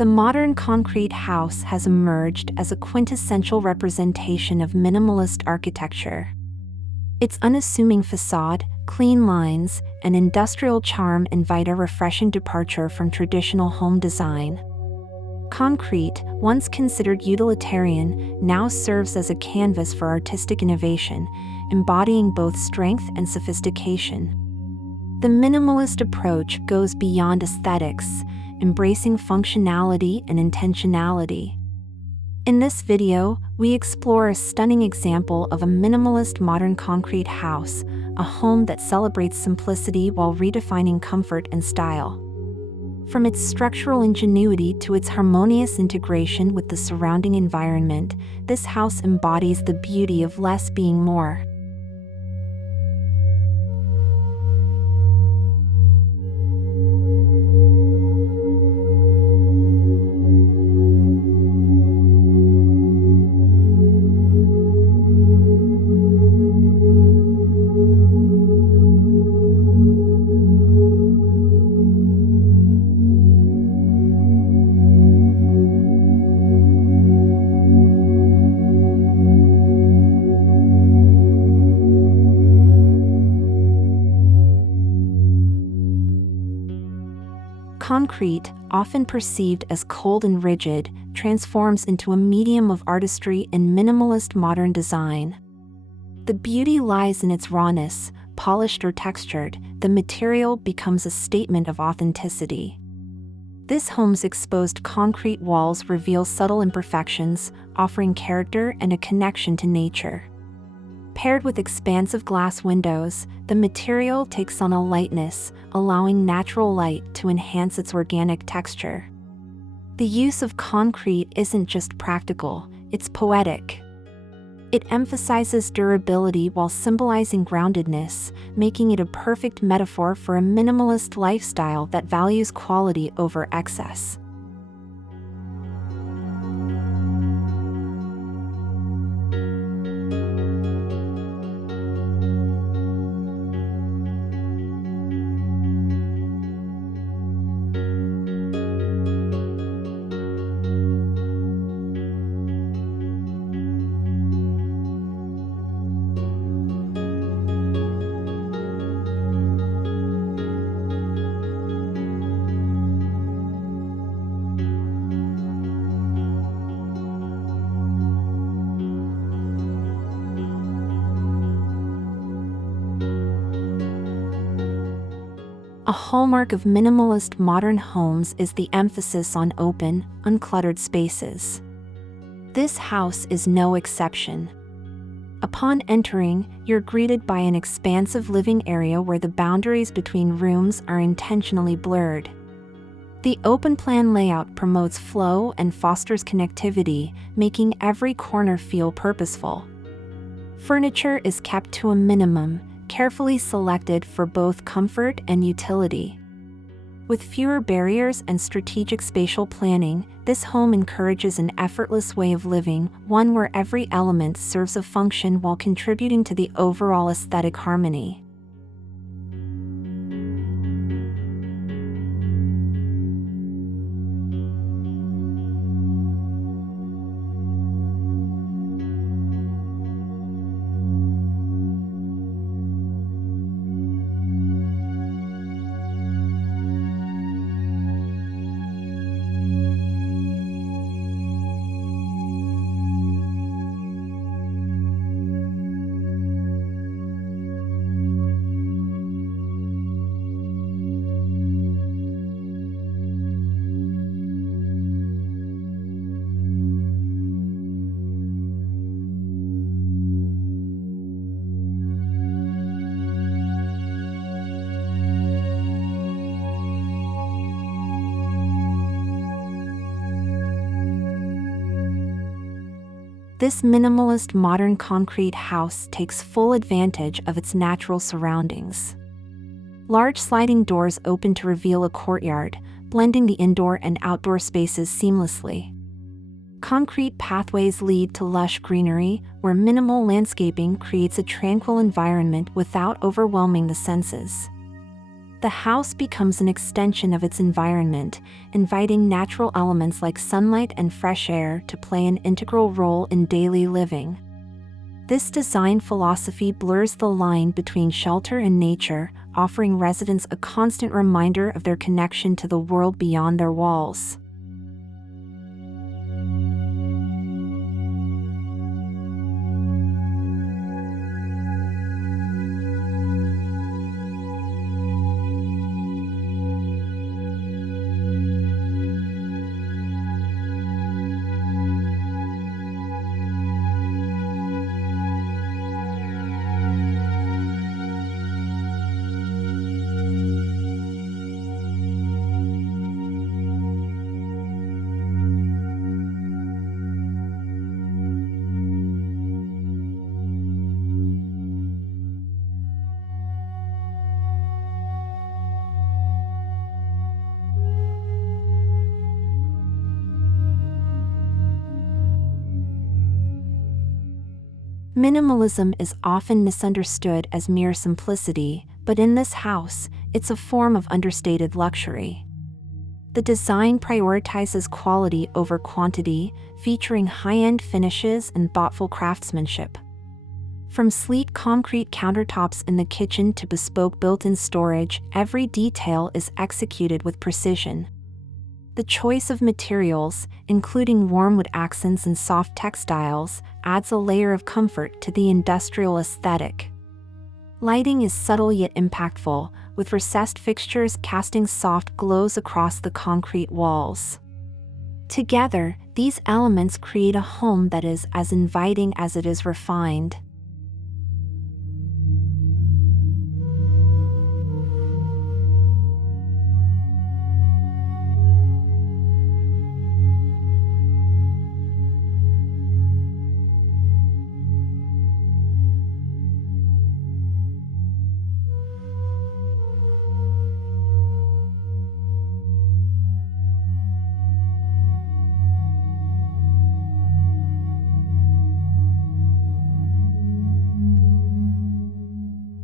The modern concrete house has emerged as a quintessential representation of minimalist architecture. Its unassuming facade, clean lines, and industrial charm invite a refreshing departure from traditional home design. Concrete, once considered utilitarian, now serves as a canvas for artistic innovation, embodying both strength and sophistication. The minimalist approach goes beyond aesthetics, embracing functionality and intentionality. In this video, we explore a stunning example of a minimalist modern concrete house, a home that celebrates simplicity while redefining comfort and style. From its structural ingenuity to its harmonious integration with the surrounding environment, this house embodies the beauty of less being more. Concrete, often perceived as cold and rigid, transforms into a medium of artistry in minimalist modern design. The beauty lies in its rawness. Polished or textured, the material becomes a statement of authenticity. This home's exposed concrete walls reveal subtle imperfections, offering character and a connection to nature. Paired with expansive glass windows, the material takes on a lightness, allowing natural light to enhance its organic texture. The use of concrete isn't just practical, it's poetic. It emphasizes durability while symbolizing groundedness, making it a perfect metaphor for a minimalist lifestyle that values quality over excess. A hallmark of minimalist modern homes is the emphasis on open, uncluttered spaces. This house is no exception. Upon entering, you're greeted by an expansive living area where the boundaries between rooms are intentionally blurred. The open-plan layout promotes flow and fosters connectivity, making every corner feel purposeful. Furniture is kept to a minimum, carefully selected for both comfort and utility. With fewer barriers and strategic spatial planning, this home encourages an effortless way of living, one where every element serves a function while contributing to the overall aesthetic harmony. This minimalist modern concrete house takes full advantage of its natural surroundings. Large sliding doors open to reveal a courtyard, blending the indoor and outdoor spaces seamlessly. Concrete pathways lead to lush greenery, where minimal landscaping creates a tranquil environment without overwhelming the senses. The house becomes an extension of its environment, inviting natural elements like sunlight and fresh air to play an integral role in daily living. This design philosophy blurs the line between shelter and nature, offering residents a constant reminder of their connection to the world beyond their walls. Minimalism is often misunderstood as mere simplicity, but in this house, it's a form of understated luxury. The design prioritizes quality over quantity, featuring high-end finishes and thoughtful craftsmanship. From sleek concrete countertops in the kitchen to bespoke built-in storage, every detail is executed with precision. The choice of materials, including warm wood accents and soft textiles, adds a layer of comfort to the industrial aesthetic. Lighting is subtle yet impactful, with recessed fixtures casting soft glows across the concrete walls. Together, these elements create a home that is as inviting as it is refined.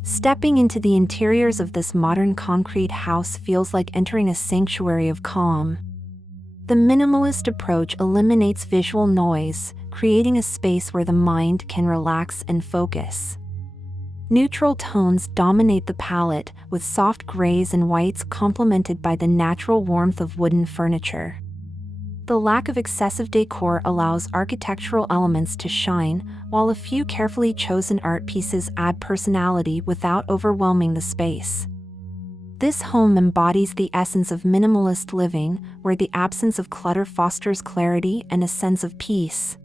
Stepping into the interiors of this modern concrete house feels like entering a sanctuary of calm. The minimalist approach eliminates visual noise, creating a space where the mind can relax and focus. Neutral tones dominate the palette, with soft grays and whites complemented by the natural warmth of wooden furniture. The lack of excessive decor allows architectural elements to shine, while a few carefully chosen art pieces add personality without overwhelming the space. This home embodies the essence of minimalist living, where the absence of clutter fosters clarity and a sense of peace.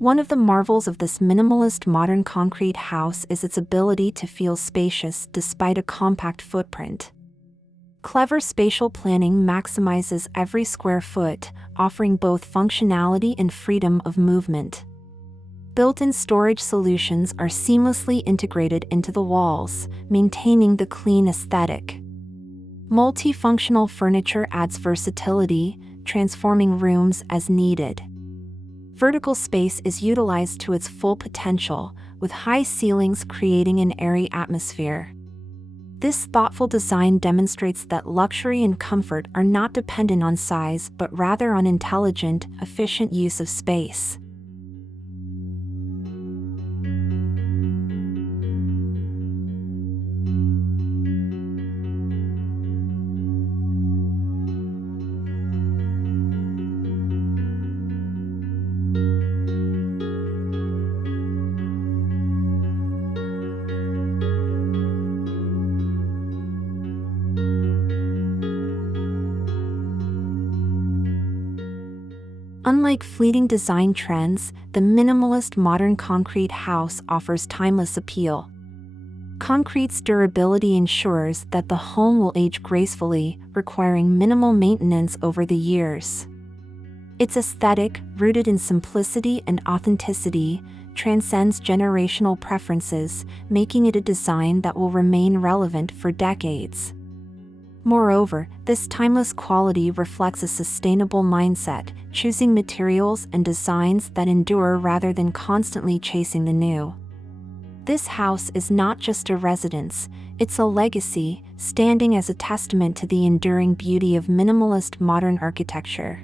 One of the marvels of this minimalist modern concrete house is its ability to feel spacious despite a compact footprint. Clever spatial planning maximizes every square foot, offering both functionality and freedom of movement. Built-in storage solutions are seamlessly integrated into the walls, maintaining the clean aesthetic. Multifunctional furniture adds versatility, transforming rooms as needed. Vertical space is utilized to its full potential, with high ceilings creating an airy atmosphere. This thoughtful design demonstrates that luxury and comfort are not dependent on size but rather on intelligent, efficient use of space. Unlike fleeting design trends, the minimalist modern concrete house offers timeless appeal. Concrete's durability ensures that the home will age gracefully, requiring minimal maintenance over the years. Its aesthetic, rooted in simplicity and authenticity, transcends generational preferences, making it a design that will remain relevant for decades. Moreover, this timeless quality reflects a sustainable mindset, choosing materials and designs that endure rather than constantly chasing the new. This house is not just a residence, it's a legacy, standing as a testament to the enduring beauty of minimalist modern architecture.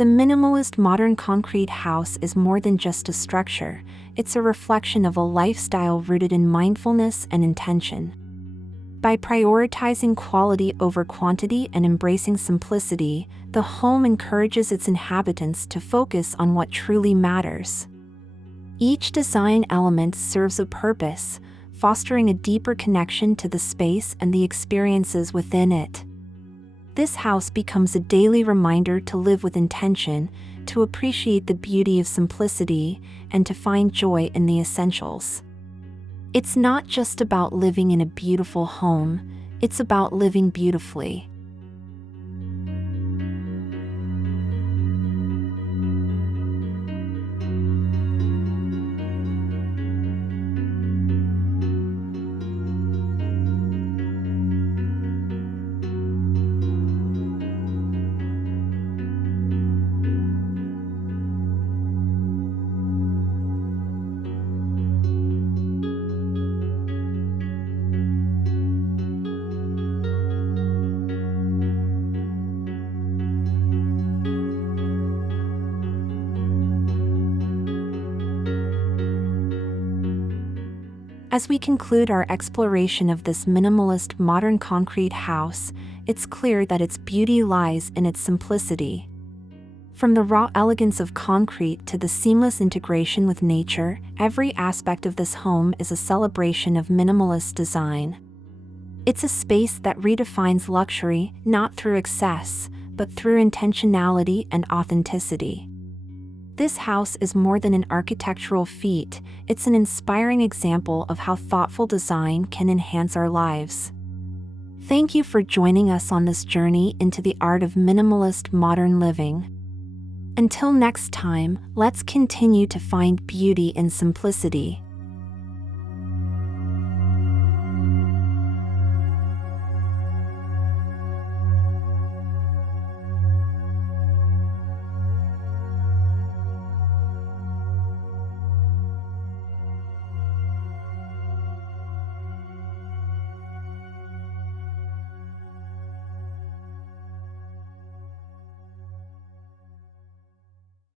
The minimalist modern concrete house is more than just a structure, it's a reflection of a lifestyle rooted in mindfulness and intention. By prioritizing quality over quantity and embracing simplicity, the home encourages its inhabitants to focus on what truly matters. Each design element serves a purpose, fostering a deeper connection to the space and the experiences within it. This house becomes a daily reminder to live with intention, to appreciate the beauty of simplicity, and to find joy in the essentials. It's not just about living in a beautiful home, it's about living beautifully. As we conclude our exploration of this minimalist modern concrete house, it's clear that its beauty lies in its simplicity. From the raw elegance of concrete to the seamless integration with nature, every aspect of this home is a celebration of minimalist design. It's a space that redefines luxury, not through excess, but through intentionality and authenticity. This house is more than an architectural feat, it's an inspiring example of how thoughtful design can enhance our lives. Thank you for joining us on this journey into the art of minimalist modern living. Until next time, let's continue to find beauty in simplicity.